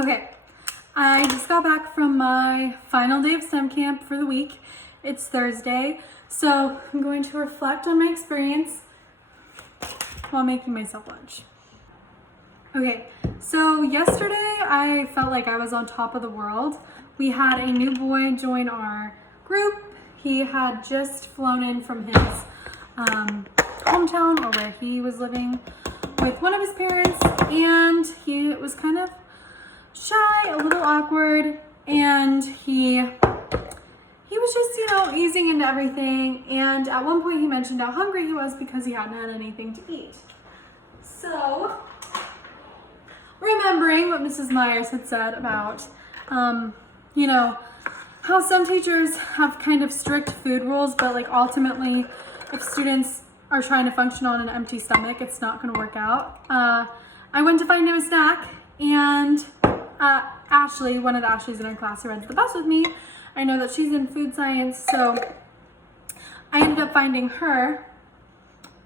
Okay, I just got back from my final day of STEM camp for the week. It's Thursday, so I'm going to reflect on my experience while making myself lunch. Okay, so yesterday I felt like I was on top of the world. We had a new boy join our group. He had just flown in from his hometown, or where he was living with one of his parents, and he was kind of shy, a little awkward, and he was just, easing into everything. And at one point he mentioned how hungry he was because he hadn't had anything to eat. So, remembering what Mrs. Myers had said about, how some teachers have kind of strict food rules, but like ultimately, if students are trying to function on an empty stomach, it's not going to work out. I went to find him a snack, and Ashley, one of the Ashleys in our class who rides the bus with me, I know that she's in food science, so I ended up finding her,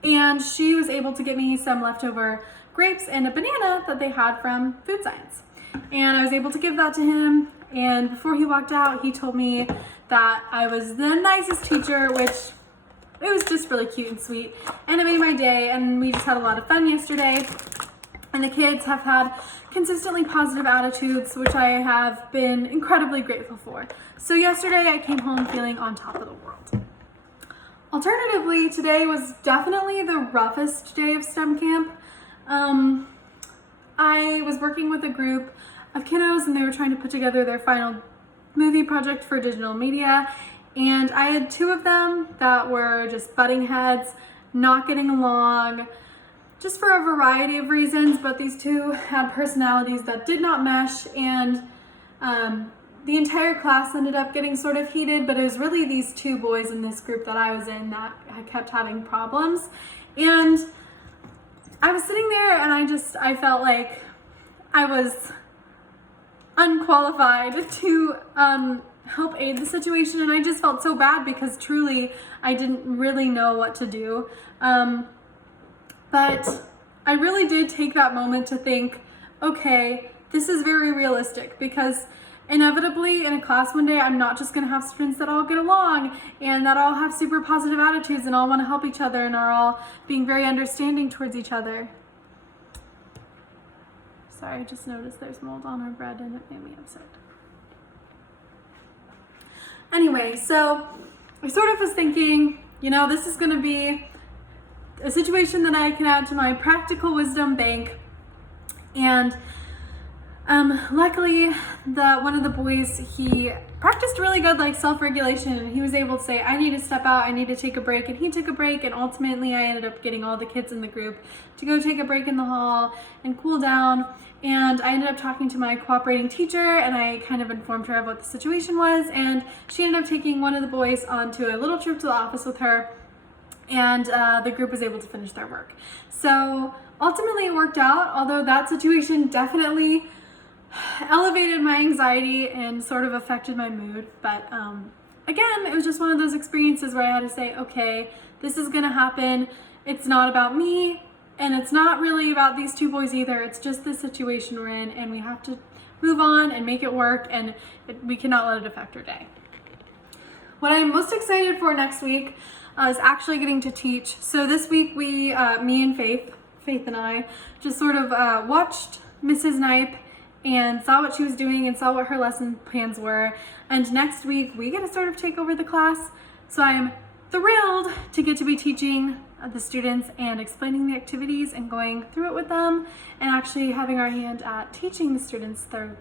and she was able to get me some leftover grapes and a banana that they had from food science. And I was able to give that to him, and before he walked out, he told me that I was the nicest teacher, which it was just really cute and sweet, and it made my day, and we just had a lot of fun yesterday. And the kids have had consistently positive attitudes, which I have been incredibly grateful for. So yesterday I came home feeling on top of the world. Alternatively, today was definitely the roughest day of STEM camp. I was working with a group of kiddos, and they were trying to put together their final movie project for digital media. And I had two of them that were just butting heads, not getting along, just for a variety of reasons, but these two had personalities that did not mesh, and the entire class ended up getting sort of heated, but it was really these two boys in this group that I was in that I kept having problems. And I was sitting there, and I felt like I was unqualified to help aid the situation, and I just felt so bad because truly I didn't really know what to do. But I really did take that moment to think, okay, this is very realistic, because inevitably in a class one day, I'm not just gonna have students that all get along and that all have super positive attitudes and all wanna help each other and are all being very understanding towards each other. Sorry, I just noticed there's mold on our bread and it made me upset. Anyway, so I sort of was thinking, this is gonna be a situation that I can add to my practical wisdom bank. And luckily, one of the boys, he practiced really good self-regulation, and he was able to say, I need to step out, I need to take a break, and he took a break, and ultimately I ended up getting all the kids in the group to go take a break in the hall and cool down. And I ended up talking to my cooperating teacher, and I kind of informed her of what the situation was, and she ended up taking one of the boys onto a little trip to the office with her, and the group was able to finish their work. So ultimately it worked out, although that situation definitely elevated my anxiety and sort of affected my mood. But again, it was just one of those experiences where I had to say, okay, this is gonna happen. It's not about me, and it's not really about these two boys either. It's just the situation we're in, and we have to move on and make it work, and we cannot let it affect our day. What I'm most excited for next week is actually getting to teach. So this week me and Faith and I just sort of watched Mrs. Knipe and saw what she was doing and saw what her lesson plans were. And next week we get to sort of take over the class. So I'm thrilled to get to be teaching the students and explaining the activities and going through it with them, and actually having our hand at teaching the students their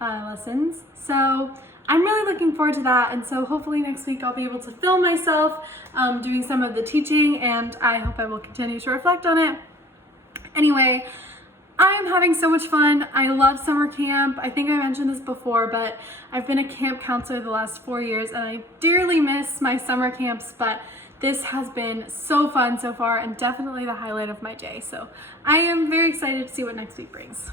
lessons. So I'm really looking forward to that, and so hopefully next week I'll be able to film myself doing some of the teaching, and I hope I will continue to reflect on it. Anyway, I'm having so much fun. I love summer camp. I think I mentioned this before, but I've been a camp counselor the last 4 years, and I dearly miss my summer camps, but this has been so fun so far and definitely the highlight of my day. So I am very excited to see what next week brings.